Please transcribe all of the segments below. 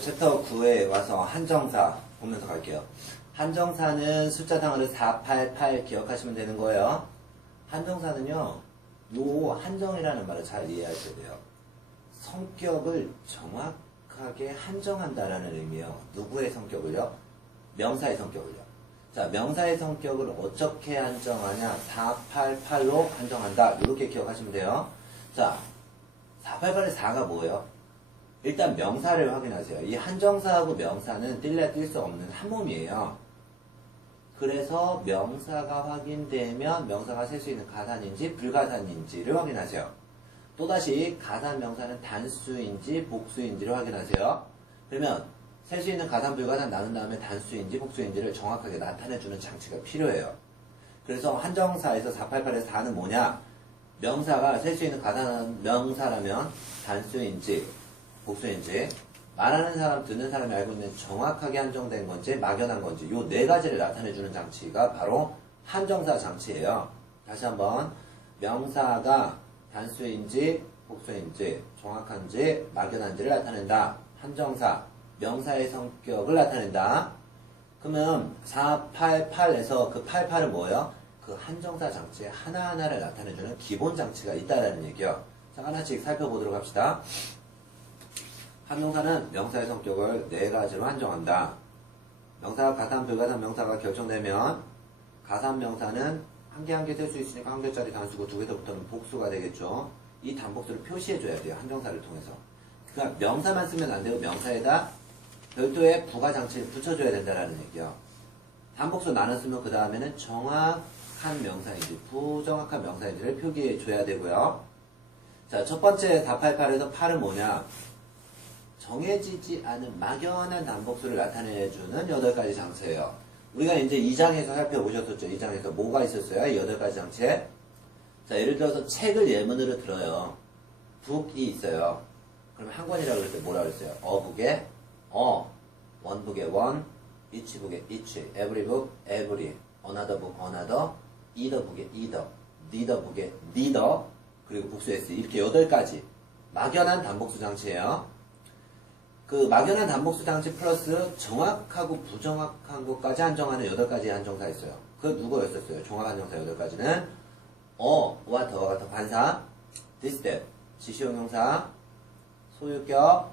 챕터 9에 와서 한정사 보면서 갈게요. 한정사는 숫자상으로 488 기억하시면 되는 거예요. 한정사는요, 요 한정이라는 말을 잘 이해하셔야 돼요. 성격을 정확하게 한정한다라는 의미예요. 누구의 성격을요? 명사의 성격을요. 자, 명사의 성격을 어떻게 한정하냐? 488로 한정한다. 이렇게 기억하시면 돼요. 자, 488의 4가 뭐예요? 일단 명사를 확인하세요. 이 한정사하고 명사는 뛸래 뛸 수 없는 한 몸이에요. 그래서 명사가 확인되면 명사가 셀 수 있는 가산인지 불가산인지를 확인하세요. 또다시 가산 명사는 단수인지 복수인지를 확인하세요. 그러면 셀 수 있는 가산 불가산 나눈 다음에 단수인지 복수인지를 정확하게 나타내주는 장치가 필요해요. 그래서 한정사에서 488에서 4는 뭐냐? 명사가 셀 수 있는 가산 명사라면 단수인지 복수인지 말하는 사람, 듣는 사람이 알고 있는 정확하게 한정된 건지 막연한 건지 요 네 가지를 나타내주는 장치가 바로 한정사 장치예요. 다시 한번 명사가 단수인지 복수인지 정확한지 막연한지를 나타낸다. 한정사, 명사의 성격을 나타낸다. 그러면 488에서 그 88은 뭐예요? 그 한정사 장치의 하나하나를 나타내주는 기본 장치가 있다라는 얘기요. 자, 하나씩 살펴보도록 합시다. 한정사는 명사의 성격을 네 가지로 한정한다. 명사가 가산, 불가산 명사가 결정되면 가산 명사는 한 개 한 개 셀 수 있으니까 한 개짜리 단수고 두 개서부터는 복수가 되겠죠. 이 단복수를 표시해줘야 돼요. 한정사를 통해서. 그러니까 명사만 쓰면 안 되고 명사에다 별도의 부가장치를 붙여줘야 된다는 얘기요. 단복수 나눴으면 그 다음에는 정확한 명사인지 부정확한 명사인지를 표기해줘야 되고요. 자, 첫 번째 488에서 8은 뭐냐? 정해지지 않은 막연한 단복수를 나타내주는 8가지 장치예요. 우리가 이제 2장에서 살펴보셨었죠. 2장에서 뭐가 있었어요? 이 8가지 장치에. 자, 예를 들어서 책을 예문으로 들어요. 북이 있어요. 그러면 한 권이라고 그랬을 때 뭐라고 그랬어요? 어북에 원북에 원, each북에 each, every book, every, another book, another, either book에 either, neither book에 neither, 그리고 복수 S 이렇게 8가지 막연한 단복수 장치예요. 그 막연한 단복수 장치 플러스 정확하고 부정확한 것까지 한정하는 8가지 한정사 있어요. 그 누구였었어요? 종합 한정사 8가지는 어와 더와 같은 관사, this, that, 지시형용사, 소유격,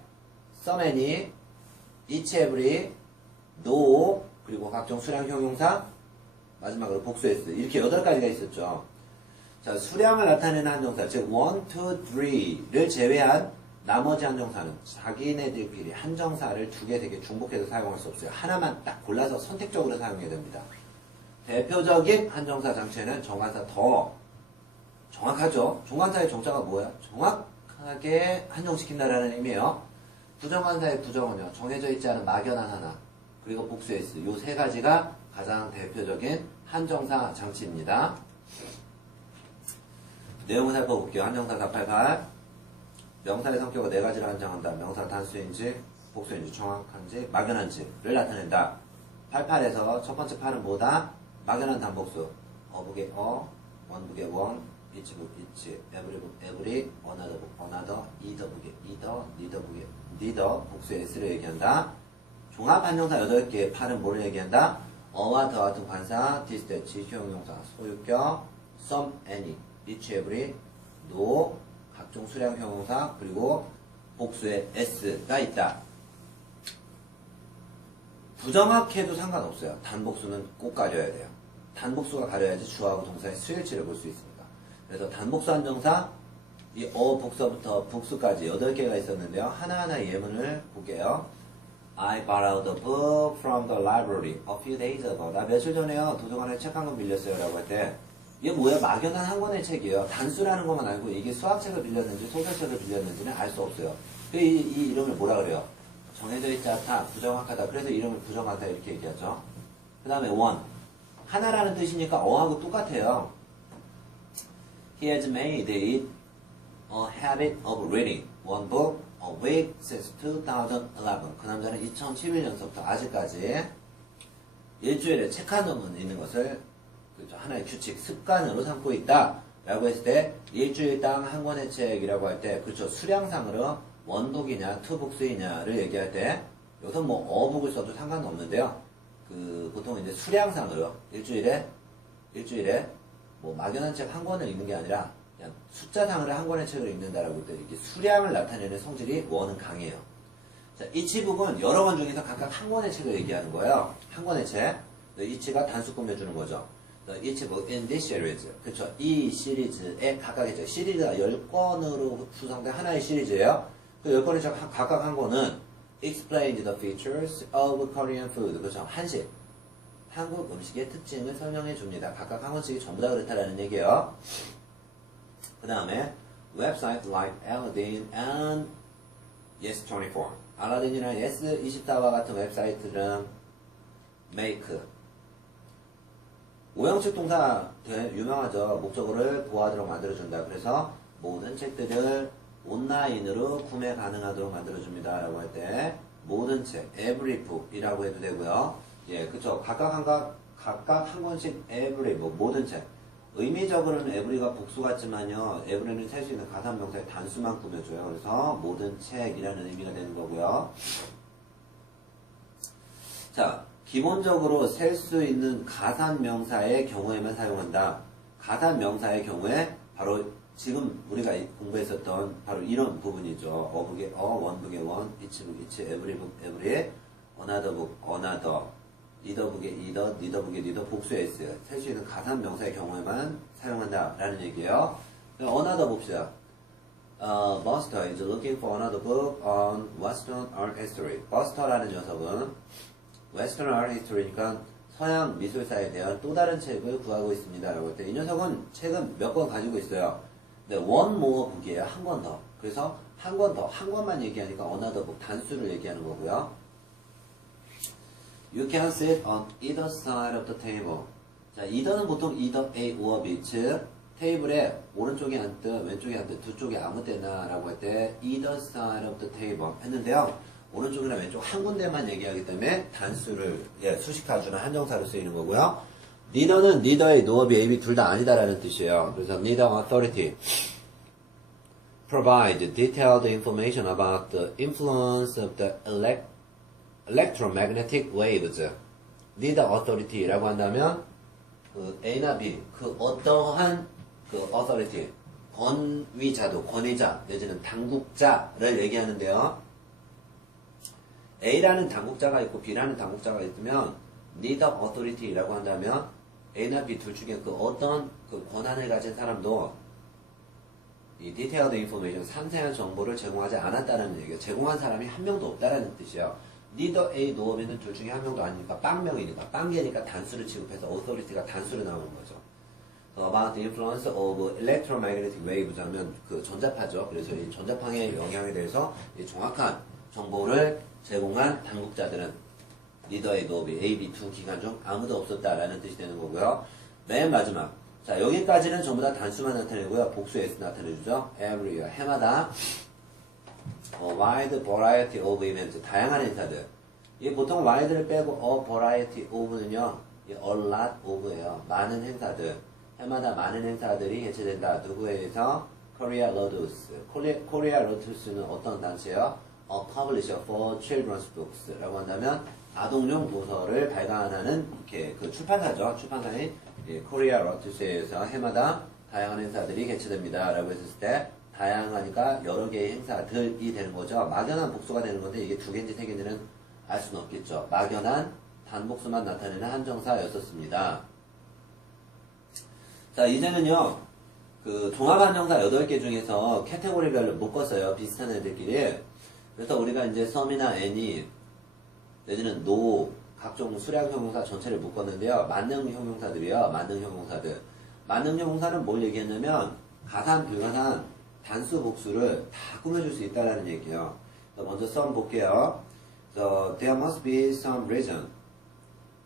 some, any, each, every, no, 그리고 각종 수량형용사, 마지막으로 복수 S 이렇게 8가지가 있었죠. 자, 수량을 나타내는 한정사, 즉 1, 2, 3를 제외한 나머지 한정사는 자기네들끼리 한정사를 2개, 3개 중복해서 사용할 수 없어요. 하나만 딱 골라서 선택적으로 사용해야 됩니다. 대표적인 한정사 장치에는 정관사 더 정확하죠. 종관사의 정자가 뭐야? 정확하게 한정시킨다라는 의미예요. 부정관사의 부정은요. 정해져 있지 않은 막연한 하나 그리고 복수 S 요 3가지가 가장 대표적인 한정사 장치입니다. 내용을 살펴볼게요. 한정사 488 명사의 성격을 4가지로 한정한다. 명사가 단수인지 복수인지 정확한지 막연한지를 나타낸다. 88에서 첫 번째 8은 뭐다? 막연한 단복수. 어북의 원북의 원, each북 each, every북 every, another북 another, either북의 either, neither북의 neither, 복수의 S를 얘기한다. 종합 한정사 8개 8은 뭐를 얘기한다? 어와 더 같은 관사, this, that, 지시형용사, 소유격, some, any, each, every, no, 각종 수량 형용사 그리고 복수의 S가 있다. 부정확해도 상관없어요. 단복수는 꼭 가려야 돼요. 단복수가 가려야지 주어하고 동사의 수일치를 볼 수 있습니다. 그래서 단복수 한정사 이 복수부터 복수까지 8개가 있었는데요. 하나하나 예문을 볼게요. I borrowed a book from the library a few days ago. 나 며칠 전에요. 도서관에 책 한 권 빌렸어요. 라고 할 때 이게 뭐야? 막연한 한 권의 책이에요. 단수라는 것만 알고 이게 수학책을 빌렸는지 소설책을 빌렸는지는 알 수 없어요. 이 이름을 뭐라 그래요? 정해져 있지 않다, 부정확하다. 그래서 이름을 부정하다 이렇게 얘기하죠. 그 다음에 원. 하나라는 뜻이니까 어하고 똑같아요. He has made it a habit of reading one book a week since 2011. 그 남자는 2011년서부터 아직까지 일주일에 책 한 권은 있는 것을 그렇죠. 하나의 규칙, 습관으로 삼고 있다. 라고 했을 때, 일주일당 한 권의 책이라고 할 때, 그렇죠. 수량상으로 원복이냐, 투복수이냐를 얘기할 때, 여기서 뭐 어복을 써도 상관은 없는데요. 보통 이제 수량상으로 일주일에 뭐 막연한 책 한 권을 읽는 게 아니라 그냥 숫자상으로 한 권의 책을 읽는다라고 할 때 이게 수량을 나타내는 성질이 원은 강해요. 자, 이치북은 여러 권 중에서 각각 한 권의 책을 얘기하는 거예요. 한 권의 책. 이치가 단수 꾸며주는 거죠. 이치북 in this series. 그쵸. 이 시리즈에 각각의 시리즈가 10권으로 구성된 하나의 시리즈예요. 그 10권의 책 각각 한 권은 explain the features of Korean food. 그쵸. 한식. 한국 음식의 특징을 설명해 줍니다. 각각 한 권씩이 전부 다 그렇다라는 얘기예요. 그 다음에 website like Aladdin and Yes24. 알라딘이나 yes24와 같은 웹사이트는 make 오형식 동사 유명하죠. 목적어를 보호하도록 만들어준다. 그래서 모든 책들을 온라인으로 구매 가능하도록 만들어줍니다. 라고 할 때 모든 책, every book이라고 해도 되고요. 예, 그쵸. 각각 한 권씩 every book, 모든 책. 의미적으로는 every가 복수 같지만요. every는 셀 수 있는 가산명사의 단수만 꾸며줘요. 그래서 모든 책이라는 의미가 되는 거고요. 자, 기본적으로 셀 수 있는 가산명사의 경우에만 사용한다. 가산명사의 경우에 바로 지금 우리가 공부했었던 바로 이런 부분이죠. 어북의 원북의 원, 이치북, 이치, every북, every, another북, another, 이더북의 이더, 니더북의 니더, 복수의 s. 셀 수 있는 가산명사의 경우에만 사용한다라는 얘기예요. another 봅시다. Buster is looking for another book on Western art history. Buster라는 녀석은 Western art history니까 서양 미술사에 대한 또 다른 책을 구하고 있습니다. 라고 할 때 이 녀석은 책은 몇 권 가지고 있어요. 근데 one more book이에요. 한 권 더. 그래서 한 권 더, 한 권만 얘기하니까 another book, 단수를 얘기하는 거고요. You can sit on either side of the table. 자, either는 보통 either A or B, 즉 테이블에 오른쪽에 앉든 왼쪽에 앉든 두 쪽에 아무 때나 라고 할 때 either side of the table 했는데요. 오른쪽이나 왼쪽 한 군데만 얘기하기 때문에 단수를 수식하주나 한정사로 쓰이는 거고요. neither는 neither의 nor, B, A, B 둘 다 아니다라는 뜻이에요. 그래서 neither authority provide detailed information about the influence of the electromagnetic waves. neither authority라고 한다면 그 A나 B 그 어떠한 그 authority 권위자도 권위자 내지는 당국자를 얘기하는데요. A라는 당국자가 있고 B라는 당국자가 있으면 neither authority라고 한다면 A나 B 둘 중에 그 어떤 그 권한을 가진 사람도 이 detailed information 상세한 정보를 제공하지 않았다는 얘기예요. 제공한 사람이 한 명도 없다라는 뜻이에요. neither A nor B는 둘 중에 한 명도 아니니까 빵명이니까 빵개니까 단수를 취급해서 authority가 단수로 나오는 거죠. About the influence of electromagnetic waves 하면 그 전자파죠. 그래서 이 전자파의 영향에 대해서 이 정확한 정보를 제공한 당국자들은 neither A nor B, A, B 두 기관 중 아무도 없었다라는 뜻이 되는 거고요. 맨 마지막. 자, 여기까지는 전부 다 단수만 나타내고요. 복수 S 나타내주죠. every, 해마다 wide variety of events, 다양한 행사들. 이 보통 wide를 빼고 a variety of는요, a lot of예요. 많은 행사들. 해마다 많은 행사들이 개최된다. 누구에 의해서? Korea Lotus. Korea Lotus는 어떤 단체예요? A publisher for children's books 라고 한다면 아동용 도서를 발간하는 이렇게 그 출판사죠. 출판사인 Korea Lotus에 의해서 해마다 다양한 행사들이 개최됩니다. 라고 했을 때 다양하니까 여러 개의 행사들이 되는 거죠. 막연한 복수가 되는 건데 이게 두 개인지 세 개인지는 알 수는 없겠죠. 막연한 단복수만 나타내는 한정사였었습니다. 자, 이제는요, 그 종합한정사 8개 중에서 카테고리별로 묶었어요. 비슷한 애들끼리. 그래서 우리가 이제 some이나 any, 내지는 no, 각종 수량 형용사 전체를 묶었는데요. 만능 형용사들이요. 만능 형용사들. 만능 형용사는 뭘 얘기했냐면, 가산, 불가산, 단수, 복수를 다 꾸며줄 수 있다는 얘기예요. 먼저 some 볼게요. So, there must be some reason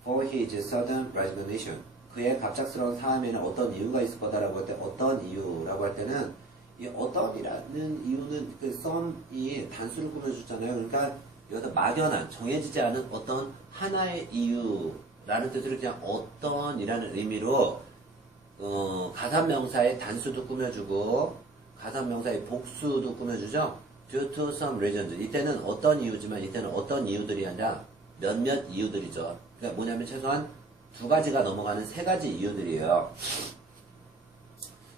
for his sudden resignation. 그의 갑작스러운 사함에는 어떤 이유가 있을 거다라고 할 때 어떤 이유라고 할 때는 이 어떤이라는 이유는 그 some이 단수를 꾸며주잖아요. 그러니까 여기서 막연한 정해지지 않은 어떤 하나의 이유라는 뜻으로 그냥 어떤이라는 의미로 가산명사의 단수도 꾸며주고 가산명사의 복수도 꾸며주죠. due to some reasons. 이때는 어떤 이유지만 이때는 어떤 이유들이 아니라 몇몇 이유들이죠. 그러니까 뭐냐면 최소한 두 가지가 넘어가는 세 가지 이유들이에요.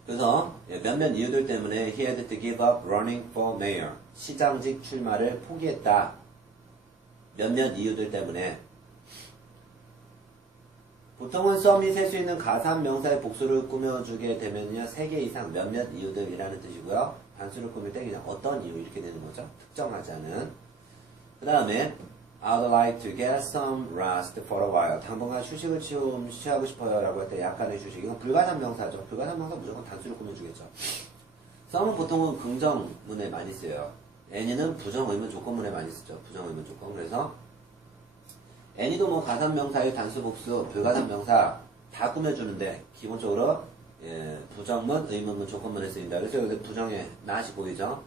그래서 몇몇 이유들 때문에 he had to give up running for mayor. 시장직 출마를 포기했다. 몇몇 이유들 때문에. 보통은 some이 셀 수 있는 가산 명사의 복수를 꾸며주게 되면요 3개 이상 몇몇 이유들이라는 뜻이고요. 단수를 꾸밀 때 그냥 어떤 이유 이렇게 되는 거죠. 특정하지 않은. 그 다음에 I'd like to get some rest for a while. 당분간 휴식을 좀 취하고 싶어요 라고 할 때 약간의 휴식. 이건 불가산 명사죠. 불가산 명사 무조건 단수를 꾸며주겠죠. some은 보통은 긍정문에 많이 쓰여요. any는 부정의문 조건문에 많이 쓰죠. 부정의문 조건. 그래서 any도 뭐 가산명사의 단수 복수, 불가산 명사 다 꾸며주는데 기본적으로 부정문, 의문문, 조건문에 쓰인다. 그래서 여기 부정의 not이 보이죠.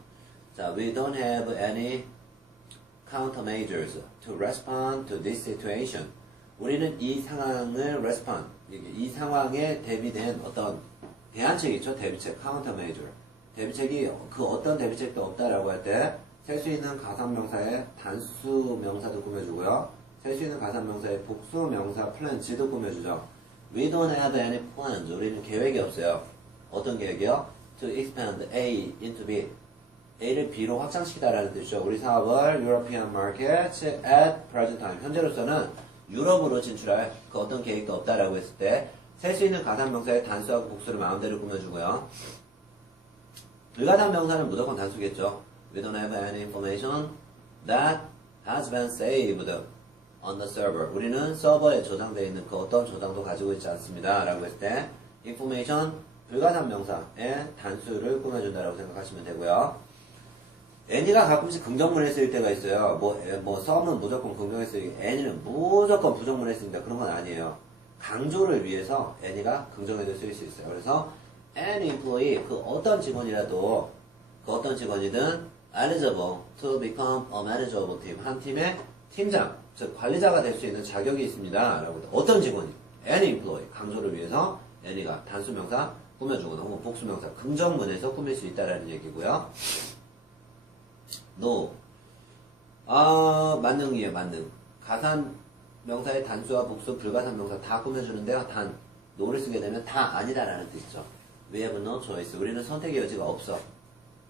자, we don't have any countermeasures to respond to this situation. 우리는 이 상황을 respond, 이 상황에 대비된 어떤 대안책이 있죠. 대비책, countermeasure. 대비책이 그 어떤 대비책도 없다라고 할 때 셀 수 있는 가산명사의 단수 명사도 꾸며주고요. 셀 수 있는 가산명사의 복수 명사 플랜지도 꾸며주죠. We don't have any plans. 우리는 계획이 없어요. 어떤 계획이요? To expand A into B. A를 B로 확장시키다라는 뜻이죠. 우리 사업을 European markets at present time. 현재로서는 유럽으로 진출할 그 어떤 계획도 없다라고 했을 때 셀 수 있는 가산명사의 단수하고 복수를 마음대로 꾸며주고요. 불가산 명사는 무조건 단수겠죠. We don't have any information that has been saved on the server. 우리는 서버에 저장되어 있는 그 어떤 저장도 가지고 있지 않습니다. 라고 했을 때 information, 불가산 명사의 단수를 꾸며준다라고 생각하시면 되고요. any가 가끔씩 긍정문에 쓰일 때가 있어요. some은 무조건 긍정에 쓰이고 any는 무조건 부정문에 쓰인다. 그런 건 아니에요. 강조를 위해서 any가 긍정에도 쓰일 수 있어요. 그래서 any employee, 그 어떤 직원이라도, 그 어떤 직원이든 eligible to become a manager of a team. 한 팀의 팀장, 즉 관리자가 될 수 있는 자격이 있습니다. 라고 어떤 직원이, any employee, 강조를 위해서 any가 단수명사 꾸며주거나 혹은 복수명사, 긍정문에서 꾸밀 수 있다라는 얘기고요. no. 만능이에요, 만능. 가산 명사의 단수와 복수, 불가산 명사 다 꾸며주는데요. 단, no를 쓰게 되면 다 아니다라는 뜻이죠. We have no choice. 우리는 선택의 여지가 없어.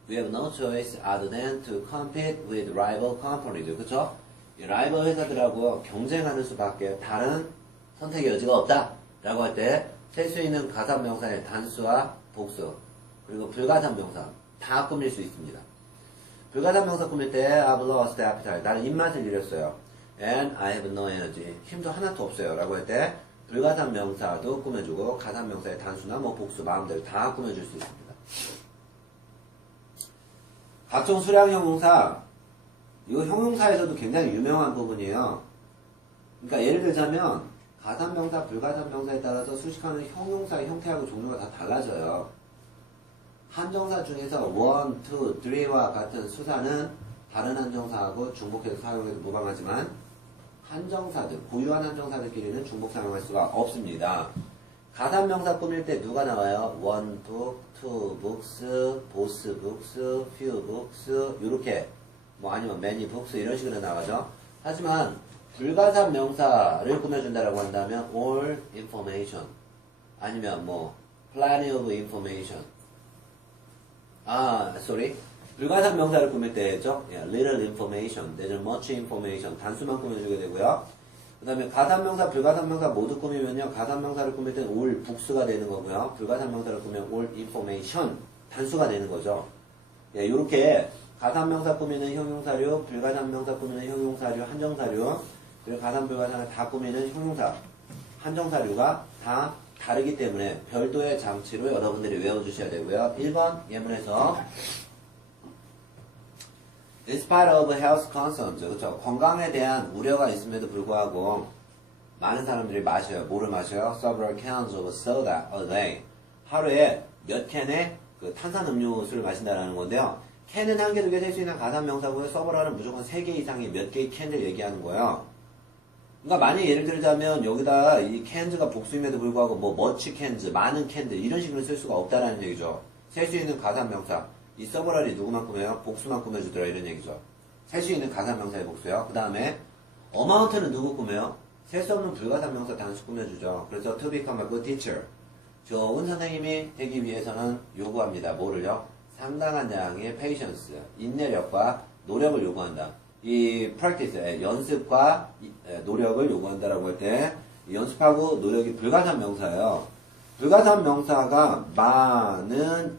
We have no choice other than to compete with rival companies. 그쵸? 이 라이벌 회사들하고 경쟁하는 수밖에 다른 선택의 여지가 없다. 라고 할 때, 셀 수 있는 가산 명사의 단수와 복수, 그리고 불가산 명사 다 꾸밀 수 있습니다. 불가산 명사 꾸밀 때, I've lost appetite. 나는 입맛을 잃었어요. And I have no energy. 힘도 하나도 없어요. 라고 할 때, 불가산 명사도 꾸며주고 가산 명사의 단수나 뭐 복수 마음대로 다 꾸며줄 수 있습니다. 각종 수량 형용사, 이거 형용사에서도 굉장히 유명한 부분이에요. 그러니까 예를 들자면 가산 명사, 불가산 명사에 따라서 수식하는 형용사의 형태하고 종류가 다 달라져요. 한정사 중에서 1, 2, 3와 같은 수사는 다른 한정사하고 중복해서 사용해도 무방하지만 한정사들, 고유한 한정사들끼리는 중복 사용할 수가 없습니다. 가산명사 꾸밀 때 누가 나와요? one book, two books, both books, few books 이렇게 뭐 아니면 many books 이런 식으로 나가죠. 하지만 불가산 명사를 꾸며준다라고 한다면 all information 아니면 뭐 plenty of information 불가산 명사를 꾸밀 때죠. little information, there's much information 단수만 꾸며주게 되고요. 그 다음에 가산명사, 불가산명사 모두 꾸미면요. 가산명사를 꾸밀 때는 all books가 되는 거고요. 불가산명사를 꾸미면 all information 단수가 되는 거죠. 이렇게 가산명사 꾸미는 형용사류, 불가산명사 꾸미는 형용사류, 한정사류, 그리고 가산, 불가산을 다 꾸미는 형용사, 한정사류가 다 다르기 때문에 별도의 장치로 여러분들이 외워주셔야 되고요. 1번 예문에서 In spite of health concerns, 그렇죠? 건강에 대한 우려가 있음에도 불구하고 많은 사람들이 마셔요. 뭐를 마셔요? Several cans of soda a day. 하루에 몇 캔의 그 탄산음료수를 마신다라는 건데요. 캔은 한 개, 두 개 셀 수 있는 가산명사고요. 서버라는 무조건 3개 이상의 몇 개의 캔을 얘기하는 거예요. 그러니까 만약 예를 들자면 여기다 이 캔즈가 복수임에도 불구하고 뭐 much cans, 많은 캔들 이런 식으로 쓸 수가 없다라는 얘기죠. 셀 수 있는 가산명사. 이 several이 누구만 꾸며요? 복수만 꾸며주더라 이런 얘기죠. 셀 수 있는 가산명사의 복수요. 그 다음에 amount는 누구 꾸며요? 셀 수 없는 불가산명사 단수 꾸며주죠. 그래서 to become a good teacher. 좋은 선생님이 되기 위해서는 요구합니다. 뭐를요? 상당한 양의 patience, 인내력과 노력을 요구한다. 이 practice, 연습과 노력을 요구한다라고 할 때 연습하고 노력이 불가산 명사예요. 불가산 명사가 많은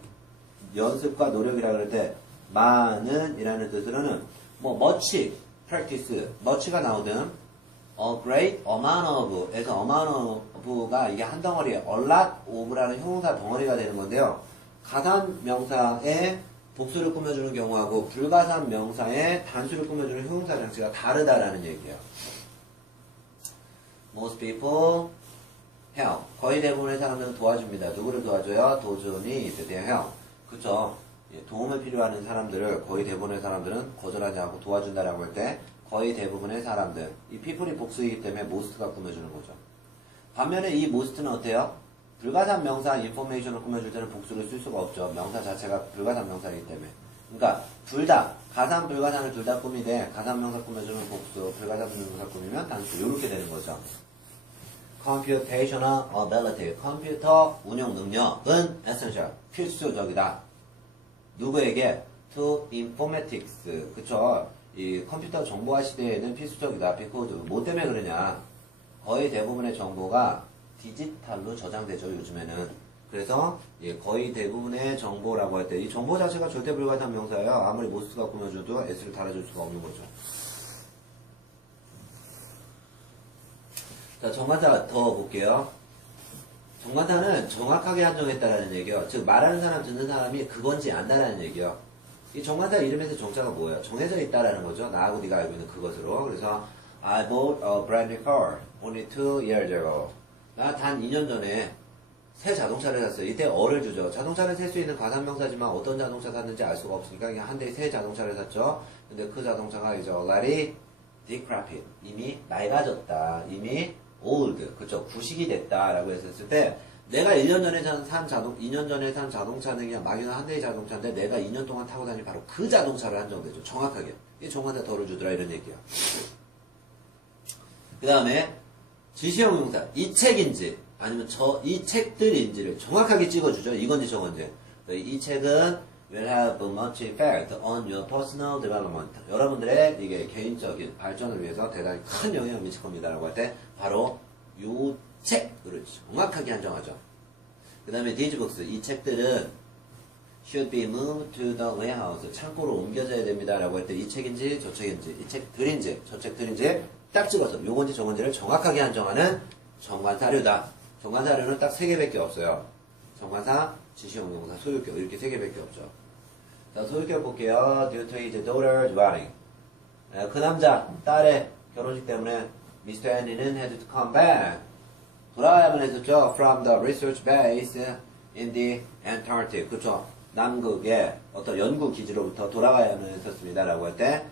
연습과 노력이라고 할 때 많은 이라는 뜻으로는 뭐 much, practice, much가 나오든 a great amount of 에서 amount of가 이게 한 덩어리에 a lot of라는 형용사 덩어리가 되는 건데요. 가산 명사의 복수를 꾸며주는 경우하고 불가산 명사의 단수를 꾸며주는 형용사 장치가 다르다라는 얘기예요. Most people help. 거의 대부분의 사람들은 도와줍니다. 누구를 도와줘요? 도전이 their help. 그쵸? 도움을 필요하는 사람들을 거의 대부분의 사람들은 거절하지 않고 도와준다라고 할 때 거의 대부분의 사람들. 이 people이 복수이기 때문에 most가 꾸며주는 거죠. 반면에 이 most는 어때요? 불가산 명사 인포메이션을 꾸며줄 때는 복수를 쓸 수가 없죠. 명사 자체가 불가산 명사이기 때문에. 그러니까 둘 다 가산 불가산을 둘 다 꾸미되 가산 명사 꾸며주면 복수, 불가산 명사 꾸미면 단수 이렇게 되는 거죠. computational ability, 컴퓨터 운용 능력은 essential, 필수적이다. 누구에게? to informatics, 그쵸? 이 컴퓨터 정보화 시대에는 필수적이다. because 뭐 때문에 그러냐? 거의 대부분의 정보가 디지털로 저장되죠, 요즘에는. 그래서 거의 대부분의 정보라고 할 때 이 정보 자체가 절대 불가산 명사예요. 아무리 most가 꾸며줘도 s를 달아줄 수가 없는 거죠. 자, 정관사 더 볼게요. 정관사는 정확하게 한정했다라는 얘기예요. 즉 말하는 사람 듣는 사람이 그건지 안다라는 얘기예요. 이 정관사 이름에서 정자가 뭐예요? 정해져 있다라는 거죠. 나하고 네가 알고 있는 그것으로. 그래서 I bought a brand new car only 2 years ago. 나 단 2년 전에 새 자동차를 샀어요. 이때 어를 주죠. 자동차를 셀 수 있는 가산명사지만 어떤 자동차 샀는지 알 수가 없으니까 그냥 한 대의 새 자동차를 샀죠. 근데 그 자동차가 이제 already decrepit. 이미 낡아졌다. 이미 old. 그쵸. 구식이 됐다. 라고 했었을 때 내가 1년 전에 산 2년 전에 산 자동차는 그냥 막연한 한 대의 자동차인데 내가 2년 동안 타고 다닌 바로 그 자동차를 한정되죠. 정확하게. 이게 정관사 덜을 주더라 이런 얘기야. 그 다음에 지시형 용사, 이 책인지 아니면 이 책들인지를 정확하게 찍어주죠. 이건지 저건지. 이 책은 will have much effect on your personal development. 여러분들의 이게 개인적인 발전을 위해서 대단히 큰 영향을 미칠 겁니다. 라고 할 때 바로 요 책으로 정확하게 한정하죠. 그 다음에 these books, 이 책들은 should be moved to the warehouse. 창고로 옮겨져야 됩니다. 라고 할 때 이 책인지 저 책인지 이 책들인지 저 책들인지 딱 찍어서 요건지 저건지를 정확하게 한정하는 정관사료다. 정관사료는 딱 3개밖에 없어요. 정관사, 지시형 용사, 소유격 이렇게 3개밖에 없죠. 자, 소유격 볼게요. due to his daughter's wedding. 그 남자, 딸의 결혼식 때문에 Mr. Annie는 had to come back. 돌아가야만 했었죠. From the research base in the Antarctic. 그쵸. 남극의 어떤 연구 기지로부터 돌아가야만 했었습니다. 라고 할 때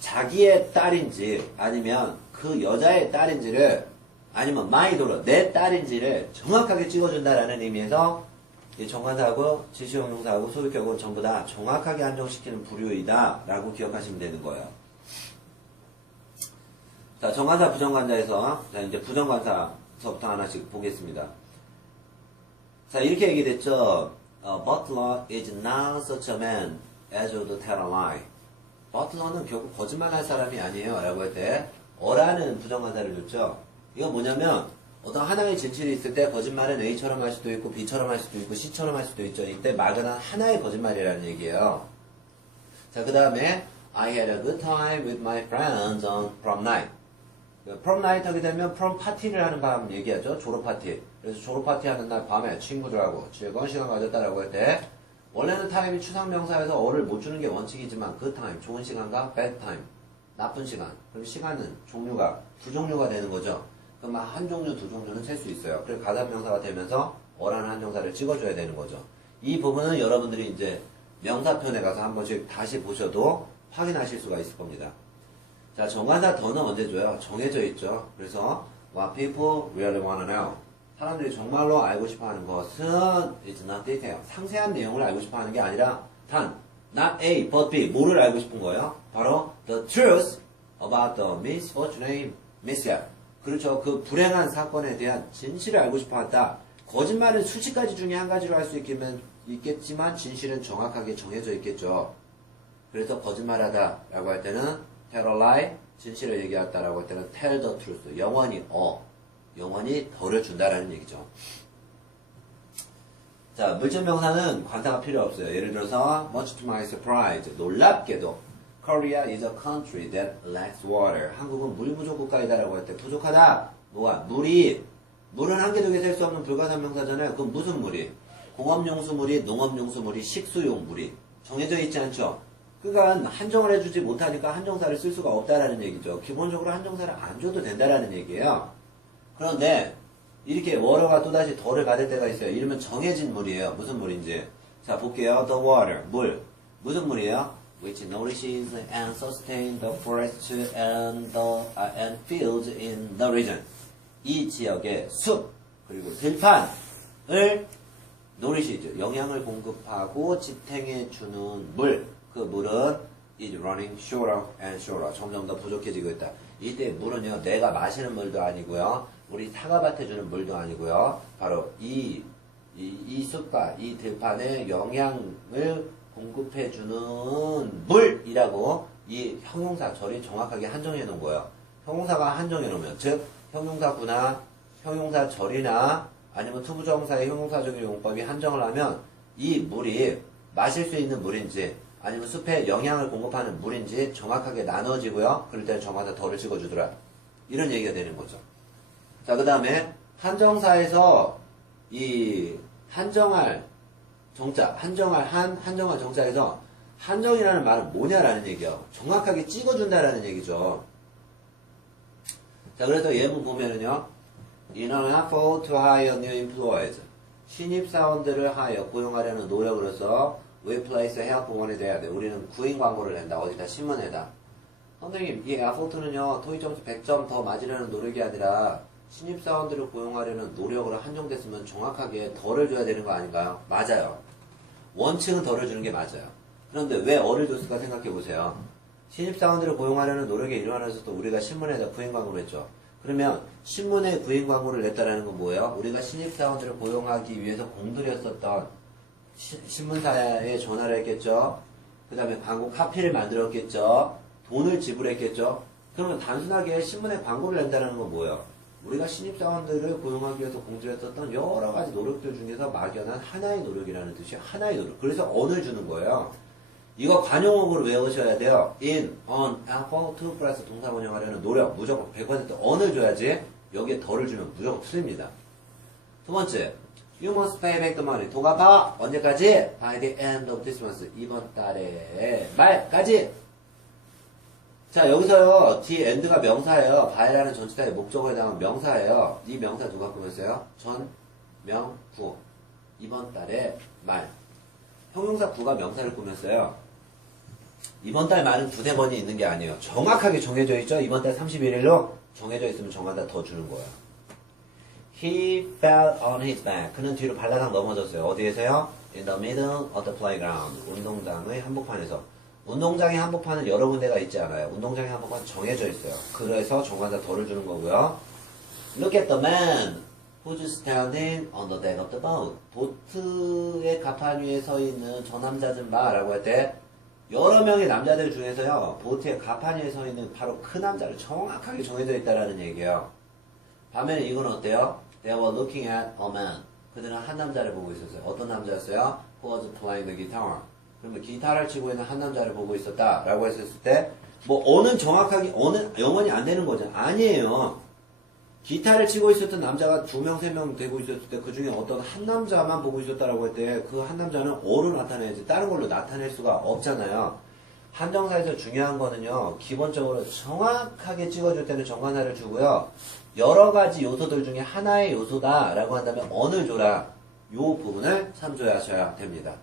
자기의 딸인지 아니면 그 여자의 딸인지를 아니면 my daughter, 내 딸인지를 정확하게 찍어준다라는 의미에서 이 정관사하고 지시형 용사하고 소유격은 전부 다 정확하게 한정시키는 부류이다 라고 기억하시면 되는 거예요. 자, 정관사 부정관사에서 자 이제 부정관사서부터 하나씩 보겠습니다. 자, 이렇게 얘기됐죠. Butler is not such a man as to tell a lie. 버틀러는 결국 거짓말할 사람이 아니에요. 라고 할 때 어라는 부정관사를 줬죠. 이건 뭐냐면 어떤 하나의 진실이 있을 때 거짓말은 A처럼 할 수도 있고 B처럼 할 수도 있고 C처럼 할 수도 있죠. 이때 막연한 하나의 거짓말이라는 얘기예요. 자, 그 다음에 I had a good time with my friends on prom night. prom night 하게 되면 prom 파티를 하는 밤 얘기하죠. 졸업 파티. 그래서 졸업 파티 하는 날 밤에 친구들하고 즐거운 시간 가졌다라고 할 때 원래는 타임이 추상명사에서 어를 못 주는 게 원칙이지만 그 타임, 좋은 시간과 bad time, 나쁜 시간. 그럼 시간은 종류가 두 종류가 되는 거죠. 그럼 한 종류, 두 종류는 셀 수 있어요. 그래서 가산명사가 되면서 어라는 한정사를 찍어줘야 되는 거죠. 이 부분은 여러분들이 이제 명사편에 가서 한 번씩 다시 보셔도 확인하실 수가 있을 겁니다. 자, 정관사 더는 언제 줘요? 정해져 있죠. 그래서 what people really wanna know. 사람들이 정말로 알고 싶어하는 것은 is not detail. 상세한 내용을 알고 싶어하는 게 아니라 단, not A, but B. 뭐를 알고 싶은 거예요? 바로 the truth about the misfortune Messiah. 그렇죠. 그 불행한 사건에 대한 진실을 알고 싶어 한다. 거짓말은 수십 가지 중에 한 가지로 할 수 있겠지만 진실은 정확하게 정해져 있겠죠. 그래서 거짓말하다 라고 할 때는 tell a lie, 진실을 얘기했다 라고 할 때는 tell the truth, 영원히 덜을 준다라는 얘기죠. 자, 물질명사는 관사가 필요 없어요. 예를 들어서 much to my surprise, 놀랍게도 Korea is a country that lacks water. 한국은 물 부족 국가이다라고 할 때 부족하다. 뭐가? 물은 한 개, 두 개 셀 수 없는 불가산명사잖아요. 그럼 무슨 물이? 공업용수물이, 농업용수물이, 식수용물이 정해져 있지 않죠? 그러니까 한정을 해주지 못하니까 한정사를 쓸 수가 없다라는 얘기죠. 기본적으로 한정사를 안 줘도 된다라는 얘기예요. 그런데 이렇게 워터가 또다시 덜을 받을 때가 있어요. 이러면 정해진 물이에요. 무슨 물인지. 자, 볼게요. The water, 물. 무슨 물이에요? Which nourishes and sustains the forests and fields in the region. 이 지역의 숲, 그리고 들판을 nourishes, 영양을 공급하고 지탱해주는 물. 그 물은 is running shorter and shorter. 점점 더 부족해지고 있다. 이때 물은요, 내가 마시는 물도 아니고요. 우리 사과밭에 주는 물도 아니고요. 바로 이 숲과 이 들판에 영양을 공급해주는 물이라고 이 형용사절이 정확하게 한정해 놓은 거예요. 형용사가 한정해 놓으면, 즉, 형용사구나, 형용사절이나 아니면 투부정사의 형용사적인 용법이 한정을 하면 이 물이 마실 수 있는 물인지 아니면 숲에 영양을 공급하는 물인지 정확하게 나눠지고요. 그럴 때는 정확하게 덜을 찍어주더라. 이런 얘기가 되는 거죠. 자, 그 다음에 한정사에서 이 한정할 정자, 한정할 정자에서 한정이라는 말은 뭐냐라는 얘기요. 정확하게 찍어준다라는 얘기죠. 자, 그래서 예문 보면은요. In an effort to hire new employees. 신입사원들을 고용하려는 노력으로서 we place a help wanted ad. 우리는 구인 광고를 낸다. 어디다? 신문에다. 선생님, 이 effort는요, 토익 점수 100점 더 맞으려는 노력이 아니라 신입사원들을 고용하려는 노력으로 한정됐으면 정확하게 덜을 줘야 되는 거 아닌가요? 맞아요. 원칙은 덜을 주는 게 맞아요. 그런데 왜 어를 줬을까 생각해 보세요. 신입사원들을 고용하려는 노력의 일환으로서 우리가 신문에다 구인 광고를 했죠. 그러면 신문에 구인 광고를 냈다라는 건 뭐예요? 우리가 신입사원들을 고용하기 위해서 공들였었던 신문사에 전화를 했겠죠. 그 다음에 광고 카피를 만들었겠죠. 돈을 지불했겠죠. 그러면 단순하게 신문에 광고를 낸다는 건 뭐예요? 우리가 신입사원들을 고용하기 위해서 공들였었던 여러 가지 노력들 중에서 막연한 하나의 노력이라는 뜻이 하나의 노력. 그래서 언을 주는 거예요. 이거 관용어구로 외우셔야 돼요. in, on, effort, to 플러스 동사 번역하려는 노력. 무조건 100% 언을 줘야지. 여기에 덜을 주면 무조건 틀립니다. 두 번째, you must pay back the money. 돈 갚아. 언제까지? By the end of this month. 이번 달에 말까지. 자, 여기서요, the end가 명사예요. by라는 전치사의 목적어에 해당하는 명사예요. 이 명사 누가 꾸몄어요? 전, 명, 구. 이번 달에 말. 형용사 구가 명사를 꾸몄어요. 이번 달 말은 두세 번이 있는 게 아니에요. 정확하게 정해져 있죠? 이번 달 31일로 정해져 있으면 정하다 더 주는 거예요. He fell on his back. 그는 뒤로 발라당 넘어졌어요. 어디에서요? In the middle of the playground. 운동장의 한복판에서. 운동장의 한복판은 여러 군데가 있지 않아요. 운동장의 한복판 정해져 있어요. 그래서 정하다 더를 주는 거고요. Look at the man who's standing on the deck of the boat. 보트의 갑판 위에 서 있는 저 남자 좀 봐라고 할 때 여러 명의 남자들 중에서요. 보트의 갑판 위에 서 있는 바로 그 남자를 정확하게 정해져 있다라는 얘기예요. 반면에 이건 어때요? They were looking at a man. 그들은 한 남자를 보고 있었어요. 어떤 남자였어요? Who was playing the guitar. 그러면 기타를 치고 있는 한 남자를 보고 있었다라고 했을 때 뭐 어는 정확하게 어는 영원히 안 되는 거죠. 아니에요. 기타를 치고 있었던 남자가 2명, 3명 되고 있었을 때 그 중에 어떤 한 남자만 보고 있었다라고 할 때 그 한 남자는 어로 나타내야지 다른 걸로 나타낼 수가 없잖아요. 한정사에서 중요한 거는요. 기본적으로 정확하게 찍어줄 때는 정관사를 주고요. 여러 가지 요소들 중에 하나의 요소다라고 한다면 어느 줘라. 요 부분을 참조하셔야 됩니다.